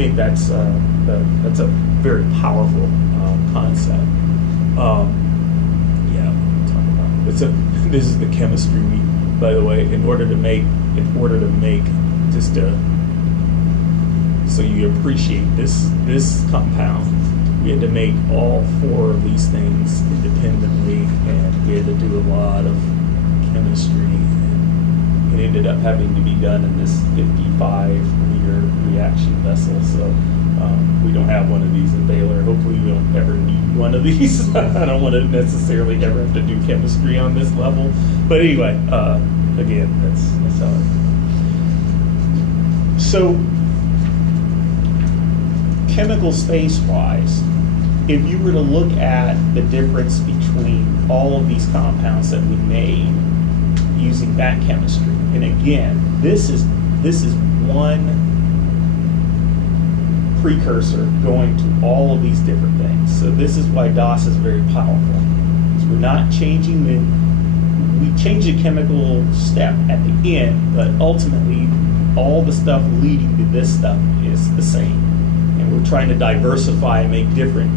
think that's a very powerful concept. Yeah, we'll talk about it. This is the chemistry week, by the way. In order to make just so you appreciate this compound, we had to make all 4 of these things independently, and we had to do a lot of chemistry. And it ended up having to be done in this 55-liter reaction vessel. So we don't have one of these at Baylor. Hopefully we don't ever need one of these. I don't want to necessarily ever have to do chemistry on this level. But anyway, again, that's how it is. So chemical space-wise, if you were to look at the difference between all of these compounds that we made using that chemistry, and again, this is one precursor going to all of these different things. So this is why DOS is very powerful. Because we're not changing we change the chemical step at the end, but ultimately all the stuff leading to this stuff is the same. And we're trying to diversify and make different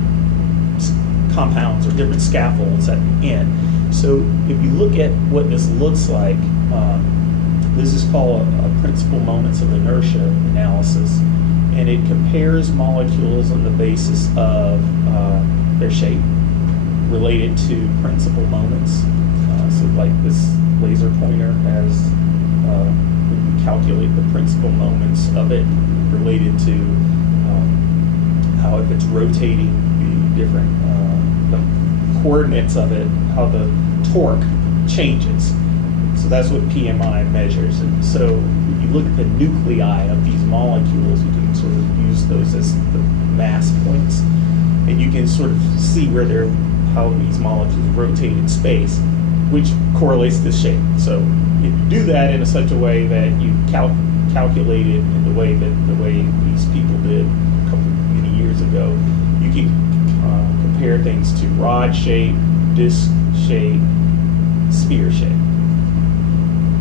compounds or different scaffolds at the end. So if you look at what this looks like, this is called a principal moments of inertia analysis, and it compares molecules on the basis of their shape related to principal moments. So like this laser pointer has, we can calculate the principal moments of it related to how if it's rotating, the different the coordinates of it, how the torque changes. So that's what PMI measures. And so if you look at the nuclei of these molecules, you can sort of use those as the mass points. And you can sort of see how these molecules rotate in space, which correlates to shape. So if you do that in such a way that you calculate it in the way these people did many years ago, you can compare things to rod shape, disc shape, sphere shape.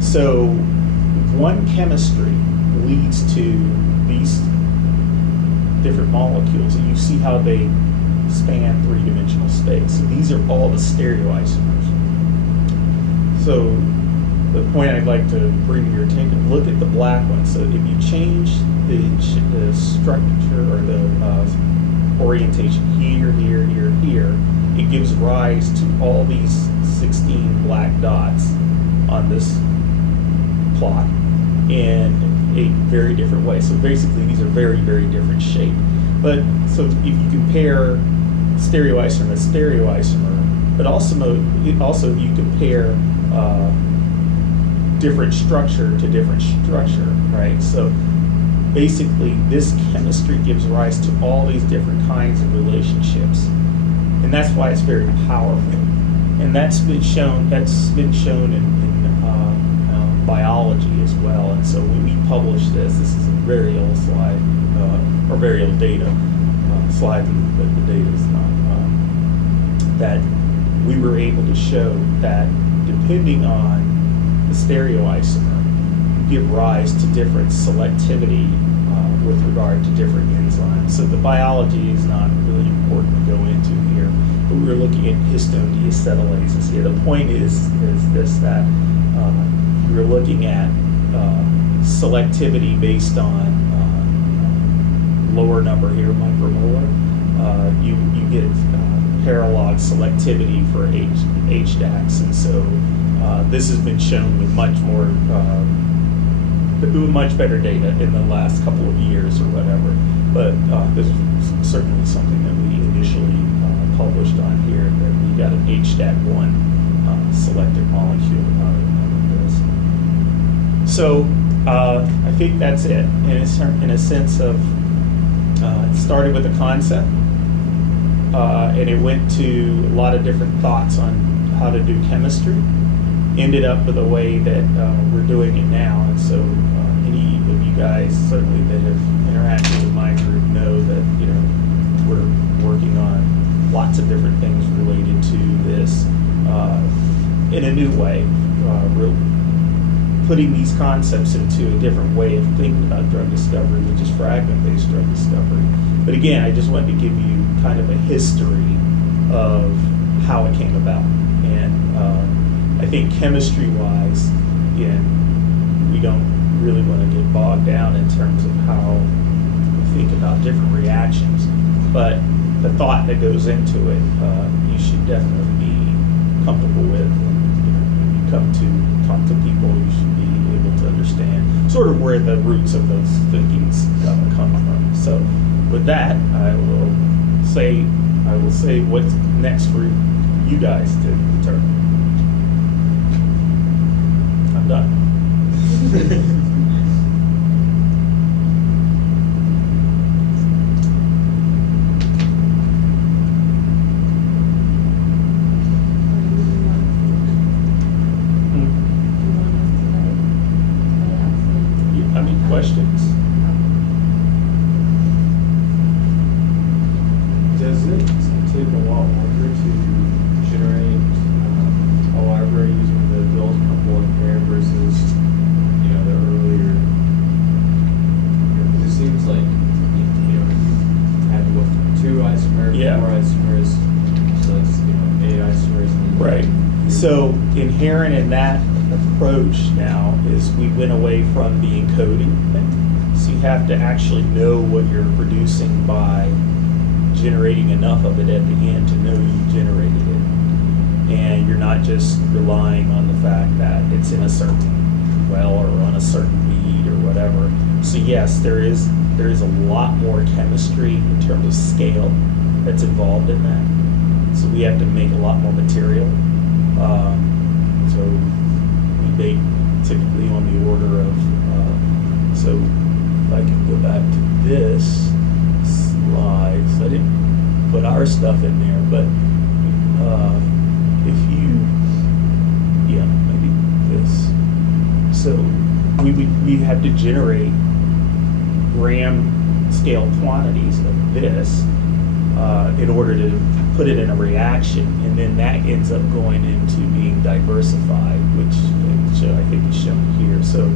So one chemistry leads to these different molecules, and you see how they span 3-dimensional space. So these are all the stereoisomers. So the point I'd like to bring to your attention, look at the black one. So if you change the structure or the orientation here, it gives rise to all these 16 black dots on this plot in a very different way. So basically these are very, very different shape. But so if you compare stereoisomer to stereoisomer, but also if you compare different structure to different structure, right? So basically this chemistry gives rise to all these different kinds of relationships, and that's why it's very powerful. And that's been shown in biology as well. And so when we publish this is a very old slide, or very old data slide, but the data is not, that we were able to show that depending on the stereoisomer, you give rise to different selectivity with regard to different enzymes. So the biology is not really important to go into here, but we were looking at histone deacetylases here. The point is this, that you were looking at selectivity based on lower number here, micromolar. You get paralog selectivity for HDACs, and so this has been shown with much better data in the last couple of years or whatever. But this was certainly something that we initially published on here, that we got an HDAC1 selected molecule out of this. So I think that's it in a sense of it started with a concept, and it went to a lot of different thoughts on how to do chemistry, ended up with a way that we're doing it now. And so any of you guys certainly that have interacted with my group know that we're working on lots of different things related to this in a new way, putting these concepts into a different way of thinking about drug discovery, which is fragment-based drug discovery. But again, I just wanted to give you kind of a history of how it came about. And I think chemistry-wise, again, we don't really want to get bogged down in terms of how we think about different reactions. But the thought that goes into it, you should definitely be comfortable with. When you come to talk to people, you should be able to understand sort of where the roots of those thinkings come from. So with that, I will say what's next for you guys to determine. I'm done. Questions? Does it take a lot longer to generate a library using the build, couple, and pair versus, the earlier? Because it seems like you had what, 2 isomers, Yeah. 4 isomers, so that's 8 isomers. Right. So inherent in that approach now is we went away from the encoding thing. So you have to actually know what you're producing by generating enough of it at the end to know you generated it. And you're not just relying on the fact that it's in a certain well or on a certain bead or whatever. So yes, there is a lot more chemistry in terms of scale that's involved in that. So we have to make a lot more material. So we bake typically on the order of, so if I can go back to this slide, so I didn't put our stuff in there, but if you, yeah, maybe this. So we have to generate gram scale quantities of this in order to put it in a reaction, and then that ends up going into being diversified, which I think is shown here. So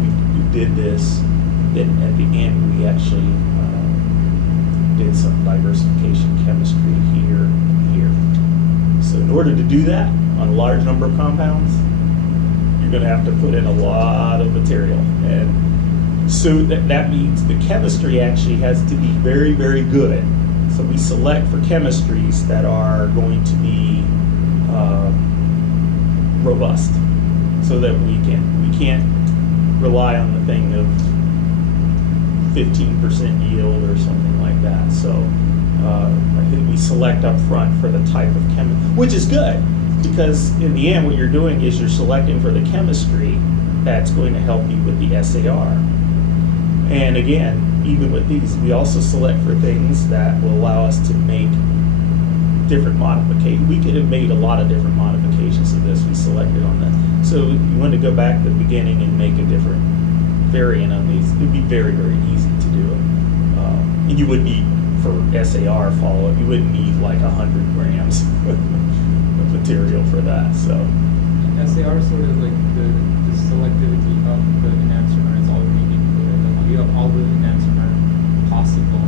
we did this, then at the end we actually did some diversification chemistry here and here. So in order to do that on a large number of compounds, you're going to have to put in a lot of material, and so that means the chemistry actually has to be very, very good. So we select for chemistries that are going to be robust, so that we can't rely on the thing of 15% yield or something like that. So I think we select up front for the type of chemistry, which is good, because in the end what you're doing is you're selecting for the chemistry that's going to help you with the SAR. And again, even with these, we also select for things that will allow us to make different modifications. We could have made a lot of different modifications of this. We selected on that. So you want to go back to the beginning and make a different variant of these. It would be very, very easy to do it. And you would need, for SAR follow-up, you wouldn't need like 100 grams of material for that. So SAR sort of like the selectivity of the enantiomer is all you need. You have all the enantiomer possible